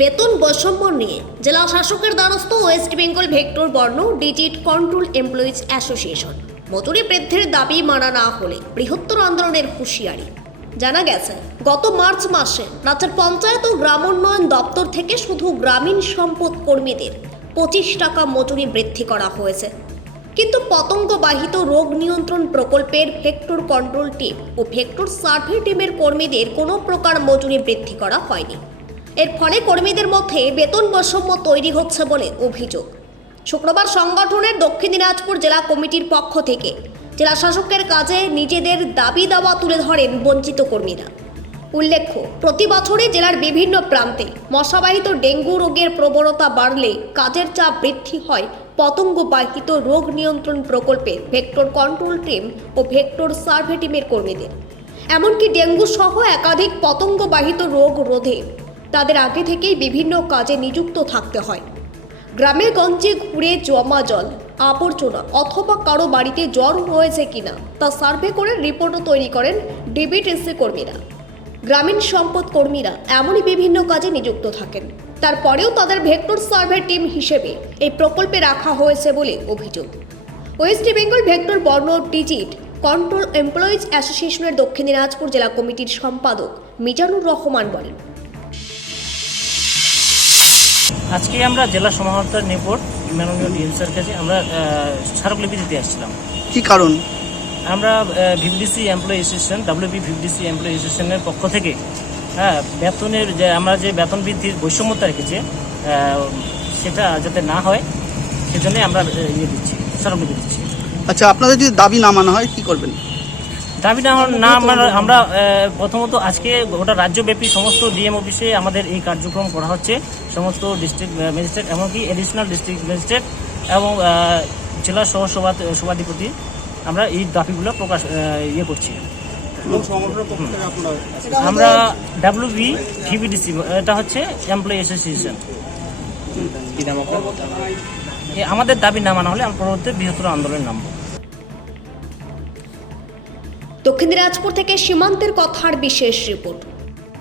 বেতন বৈষম্য নিয়ে জেলা শাসকের দ্বারস্থ ওয়েস্ট বেঙ্গল ভেক্টর বর্ণ ডিজিট কন্ট্রোল এমপ্লয়িজ অ্যাসোসিয়েশন। মজুরি বৃদ্ধির দাবি মানা না হলে বৃহত্তর আন্দোলনের হুঁশিয়ারি। জানা গেছে, গত মার্চ মাসে রাজ্যের পঞ্চায়েত ও গ্রামোন্নয়ন দপ্তর থেকে শুধু গ্রামীণ সম্পদ কর্মীদের 25 টাকা মজুরি বৃদ্ধি করা হয়েছে, কিন্তু পতঙ্গবাহিত রোগ নিয়ন্ত্রণ প্রকল্পের ভেক্টর কন্ট্রোল টিম ও ভেক্টর সার্ভে টিমের কর্মীদের কোনো প্রকার মজুরি বৃদ্ধি করা হয়নি। এর ফলে কর্মীদের মধ্যে বেতন বৈষম্য তৈরি হচ্ছে বলে অভিযোগ। শুক্রবার সংগঠনের দক্ষিণ দিনাজপুর জেলা কমিটির পক্ষ থেকে জেলা শাসকের কাছে নিজেদের দাবি দাওয়া তুলে ধরেন বঞ্চিত কর্মীরা। উল্লেখ্য, প্রতি বছরই জেলার বিভিন্ন প্রান্তে মশাবাহিত ডেঙ্গু রোগের প্রবণতা বাড়লে কাজের চাপ বৃদ্ধি হয় পতঙ্গবাহিত রোগ নিয়ন্ত্রণ প্রকল্পের ভেক্টর কন্ট্রোল টিম ও ভেক্টর সার্ভে টিমের কর্মীদের। এমনকি ডেঙ্গু সহ একাধিক পতঙ্গবাহিত রোগ রোধে তাদের আগে থেকেই বিভিন্ন কাজে নিযুক্ত থাকতে হয়। গ্রামে গঞ্জে ঘুরে জমা জল, আবর্জনা অথবা কারো বাড়িতে জ্বর হয়েছে কিনা তা সার্ভে করে রিপোর্টও তৈরি করেন ডিবিটিসি কর্মীরা। গ্রামীণ সম্পদ কর্মীরা এমনই বিভিন্ন কাজে নিযুক্ত থাকেন। তারপরেও তাদের ভেক্টর সার্ভে টিম হিসেবে এই প্রকল্পে রাখা হয়েছে বলে অভিযোগ। ওয়েস্ট বেঙ্গল ভেক্টর বর্ণ ডিজিট কন্ট্রোল এমপ্লয়িজ অ্যাসোসিয়েশনের দক্ষিণ দিনাজপুর জেলা কমিটির সম্পাদক মিজানুর রহমান বলেন, আজকে আমরা জেলা সমাহর্তার নিকট মাননীয় ডিএম স্যার কাছে আমরা স্মারকলিপি দিতে আসছিলাম। কি কারণ? আমরা VVDC employee association VVDC employee অ্যাসোসিয়েশনের পক্ষ থেকে বেতনের যে আমরা যে বেতন বৃদ্ধির বৈষম্যতা রেখেছি সেটা যাতে না হয় সেজন্য আমরা স্মারকলিপি দিচ্ছি। আচ্ছা, আপনাদের যদি দাবি না মানা হয় কি করবেন? দাবি না আমরা প্রথমত আজকে গোটা রাজ্যব্যাপী সমস্ত ডিএম অফিসে আমাদের এই কার্যক্রম করা হচ্ছে। সমস্ত ডিস্ট্রিক্ট ম্যাজিস্ট্রেট এমনকি এডিশনাল ডিস্ট্রিক্ট ম্যাজিস্ট্রেট এবং জেলা সহ সভাধিপতি আমরা এই দাবিগুলো প্রকাশ করছি। আমরা ভিভিডিসি, এটা হচ্ছে এমপ্লয়ি অ্যাসোসিয়েশন। আমাদের দাবি না মানা হলে আমরা পরবর্তী বৃহত্তর আন্দোলনে নামব। দক্ষিণ দিনাজপুর থেকে সীমান্তের কথার বিশেষ রিপোর্ট।